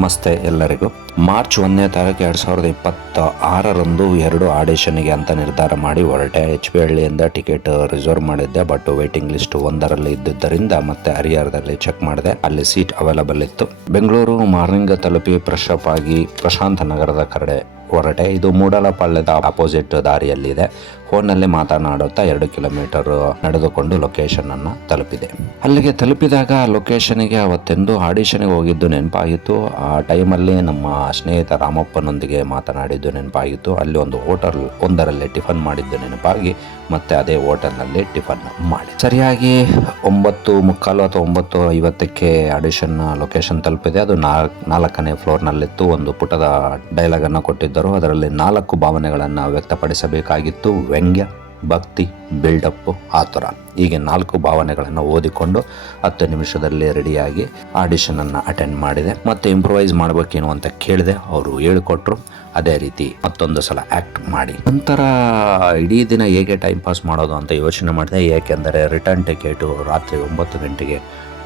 ನಮಸ್ತೆ ಎಲ್ಲರಿಗೂ. ಮಾರ್ಚ್ 1ನೇ ತಾರೀಕು 2026ರಂದು 2 ಆಡಿಷನ್ಗೆ ಅಂತ ನಿರ್ಧಾರ ಮಾಡಿ ಹೊರಟೆ. HP ಹಳ್ಳಿಯಿಂದ ಟಿಕೆಟ್ ರಿಸರ್ವ್ ಮಾಡಿದ್ದೆ, ಬಟ್ ವೇಟಿಂಗ್ ಲಿಸ್ಟ್ 1ರಲ್ಲಿ ಇದ್ದುದರಿಂದ ಮತ್ತೆ ಹರಿಹರದಲ್ಲಿ ಚೆಕ್ ಮಾಡಿದೆ, ಅಲ್ಲಿ ಸೀಟ್ ಅವೈಲಬಲ್ ಇತ್ತು. ಬೆಂಗಳೂರು ಮಾರ್ನಿಂಗ್ ತಲುಪಿ ಫ್ರೆಶ್ ಅಪ್ ಆಗಿ ಪ್ರಶಾಂತ ನಗರದ ಕಡೆ ಹೊರಟೆ. ಇದು ಮೂಡಲಪಾಳ್ಯದ ಅಪೋಸಿಟ್ ದಾರಿಯಲ್ಲಿದೆ. ಫೋನ್ನಲ್ಲಿ ಮಾತನಾಡುತ್ತಾ 2 ಕಿಲೋಮೀಟರ್ ನಡೆದುಕೊಂಡು ಲೊಕೇಶನ್ ಅನ್ನ ತಲುಪಿದೆ. ಅಲ್ಲಿಗೆ ತಲುಪಿದಾಗ ಲೊಕೇಶನ್ಗೆ ಅವತ್ತೆಂದು ಆಡಿಷನ್ಗೆ ಹೋಗಿದ್ದು ನೆನಪಾಗಿತ್ತು. ಆ ಟೈಮಲ್ಲಿ ನಮ್ಮ ಸ್ನೇಹಿತ ರಾಮಪ್ಪನೊಂದಿಗೆ ಮಾತನಾಡಿದ್ದು ನೆನಪಾಗಿತ್ತು. ಅಲ್ಲಿ ಒಂದು ಹೋಟೆಲ್ ಒಂದರಲ್ಲಿ ಟಿಫನ್ ಮಾಡಿದ್ದು ನೆನಪಾಗಿ ಮತ್ತೆ ಅದೇ ಹೋಟೆಲ್ನಲ್ಲಿ ಟಿಫನ್ ಮಾಡಿ ಸರಿಯಾಗಿ 9:45 ಅಥವಾ 9:50ಕ್ಕೆ ಆಡಿಷನ್ ಲೊಕೇಶನ್ ತಲುಪಿದೆ. ಅದು 4ನೇ ಫ್ಲೋರ್ನಲ್ಲಿತ್ತು. ಒಂದು ಪುಟದ ಡೈಲಾಗ್ ಅನ್ನು ಕೊಟ್ಟಿದ್ದರು. ಅದರಲ್ಲಿ 4 ಭಾವನೆಗಳನ್ನು ವ್ಯಕ್ತಪಡಿಸಬೇಕಾಗಿತ್ತು: ವ್ಯಂಗ್ಯ, ಭಕ್ತಿ, ಬಿಲ್ಡಪ್, ಆತುರ. ಹೀಗೆ 4 ಭಾವನೆಗಳನ್ನು ಓದಿಕೊಂಡು 10 ನಿಮಿಷದಲ್ಲಿ ರೆಡಿಯಾಗಿ ಆಡಿಷನ್ ಅನ್ನು ಅಟೆಂಡ್ ಮಾಡಿದೆ. ಮತ್ತೆ ಇಂಪ್ರೂವೈಸ್ ಮಾಡಬೇಕೇನು ಅಂತ ಕೇಳಿದೆ, ಅವರು ಹೇಳಿಕೊಟ್ರು. ಅದೇ ರೀತಿ ಮತ್ತೊಂದು ಸಲ ಆ್ಯಕ್ಟ್ ಮಾಡಿ ನಂತರ ಇಡೀ ದಿನ ಹೇಗೆ ಟೈಮ್ ಪಾಸ್ ಮಾಡೋದು ಅಂತ ಯೋಚನೆ ಮಾಡಿದೆ. ಏಕೆಂದರೆ ರಿಟರ್ನ್ ಟಿಕೆಟು ರಾತ್ರಿ 9 ಗಂಟೆಗೆ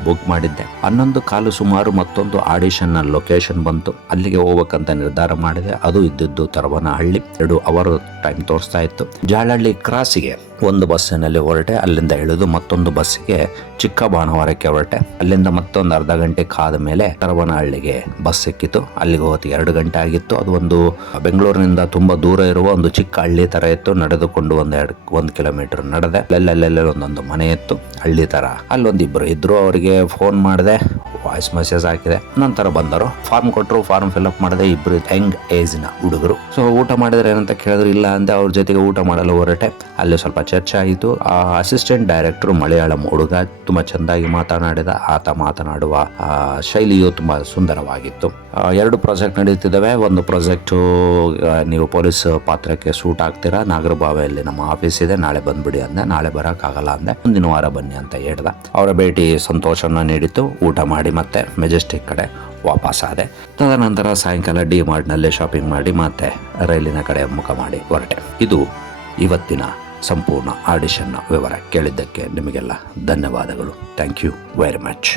ಬುಕ್ ಮಾಡಿದ್ದೆ. 11:15 ಸುಮಾರು ಮತ್ತೊಂದು ಆಡಿಷನ್ ಲೊಕೇಶನ್ ಬಂತು. ಅಲ್ಲಿಗೆ ಹೋಗ್ಬೇಕಂತ ನಿರ್ಧಾರ ಮಾಡಿದೆ. ಅದು ಇದ್ದಿದ್ದು ತರವನಹಳ್ಳಿ. 2 ಅವರ್ ಟೈಮ್ ತೋರಿಸ್ತಾ ಇತ್ತು. ಜಾಲಹಳ್ಳಿ ಕ್ರಾಸಿಗೆ ಒಂದು ಬಸ್ಸಿನಲ್ಲಿ ಹೊರಟೆ. ಅಲ್ಲಿಂದ ಇಳಿದು ಮತ್ತೊಂದು ಬಸ್ಸಿಗೆ ಚಿಕ್ಕಬಾಣವರಕ್ಕೆ ಹೊರಟೆ. ಅಲ್ಲಿಂದ ಮತ್ತೊಂದು ಅರ್ಧ ಗಂಟೆ ಕಾದ ಮೇಲೆ ತರವನಹಳ್ಳಿಗೆ ಬಸ್ ಸಿಕ್ಕಿತು. ಅಲ್ಲಿಗೆ ಹೋಗಿ 2 ಗಂಟೆ ಆಗಿತ್ತು. ಅದು ಒಂದು ಬೆಂಗಳೂರಿನಿಂದ ತುಂಬಾ ದೂರ ಇರುವ ಒಂದು ಚಿಕ್ಕ ಹಳ್ಳಿ ತರ ಇತ್ತು. ನಡೆದುಕೊಂಡು 1 ಕಿಲೋಮೀಟರ್ ನಡೆದೆ. ಅಲ್ಲೆಲ್ಲ ಒಂದೊಂದು ಮನೆ ಇತ್ತು, ಹಳ್ಳಿ ತರ. ಅಲ್ಲೊಂದಿಬ್ರು ಇದ್ರು. ಅವರಿಗೆ ಫೋನ್ ಮಾಡಿದೆ, ವಾಯ್ಸ್ ಮೆಸೇಜ್ ಹಾಕಿದೆ. ನಂತರ ಬಂದರು, ಫಾರ್ಮ್ ಕೊಟ್ಟರು, ಫಾರ್ಮ್ ಫಿಲ್ಅಪ್ ಮಾಡಿದೆ. ಇಬ್ರು ಯಂಗ್ ಏಜ್ ನ ಹುಡುಗರು. ಸೊ ಊಟ ಮಾಡಿದ್ರೆ ಏನಂತ ಕೇಳಿದ್ರು. ಇಲ್ಲ ಅಂದೆ. ಅವ್ರ ಜೊತೆಗೆ ಊಟ ಮಾಡಲು ಹೊರಟೆ. ಅಲ್ಲಿ ಸ್ವಲ್ಪ ಚರ್ಚೆ ಆಯಿತು. ಆ ಅಸಿಸ್ಟೆಂಟ್ ಡೈರೆಕ್ಟರ್ ಮಲಯಾಳಂ ಹುಡುಗ, ತುಂಬಾ ಚೆಂದಾಗಿ ಮಾತನಾಡಿದ. ಆತ ಮಾತನಾಡುವ ಶೈಲಿಯು ತುಂಬಾ ಸುಂದರವಾಗಿತ್ತು. 2 ಪ್ರಾಜೆಕ್ಟ್ ನಡೀತಿದ್ದಾವೆ. ಒಂದು ಪ್ರಾಜೆಕ್ಟ್ ನೀವು ಪೊಲೀಸ್ ಪಾತ್ರಕ್ಕೆ ಸೂಟ್ ಆಗ್ತೀರಾ, ನಾಗರಬಾವಿಯಲ್ಲಿ ನಮ್ಮ ಆಫೀಸ್ ಇದೆ, ನಾಳೆ ಬಂದ್ಬಿಡಿ ಅಂದೆ. ನಾಳೆ ಬರೋಕ್ಕಾಗಲ್ಲ ಅಂದೆ. ಮುಂದಿನ ವಾರ ಬನ್ನಿ ಅಂತ ಹೇಳ್ದ. ಅವರ ಭೇಟಿ ಸಂತೋಷನ ನೀಡಿತು. ಊಟ ಮಾಡಿ ಮತ್ತೆ ಮೆಜೆಸ್ಟಿಕ್ ಕಡೆ ವಾಪಸ್ ಆದೆ. ತದನಂತರ ಸಾಯಂಕಾಲ ಡಿ-ಮಾರ್ಟ್ನಲ್ಲಿ ಶಾಪಿಂಗ್ ಮಾಡಿ ಮತ್ತೆ ರೈಲಿನ ಕಡೆ ಮುಖ ಮಾಡಿ ಹೊರಟೆ. ಇದು ಇವತ್ತಿನ ಸಂಪೂರ್ಣ ಆಡಿಷನ್ನ ವಿವರ. ಕೇಳಿದ್ದಕ್ಕೆ ನಿಮಗೆಲ್ಲ ಧನ್ಯವಾದಗಳು. Thank you very much.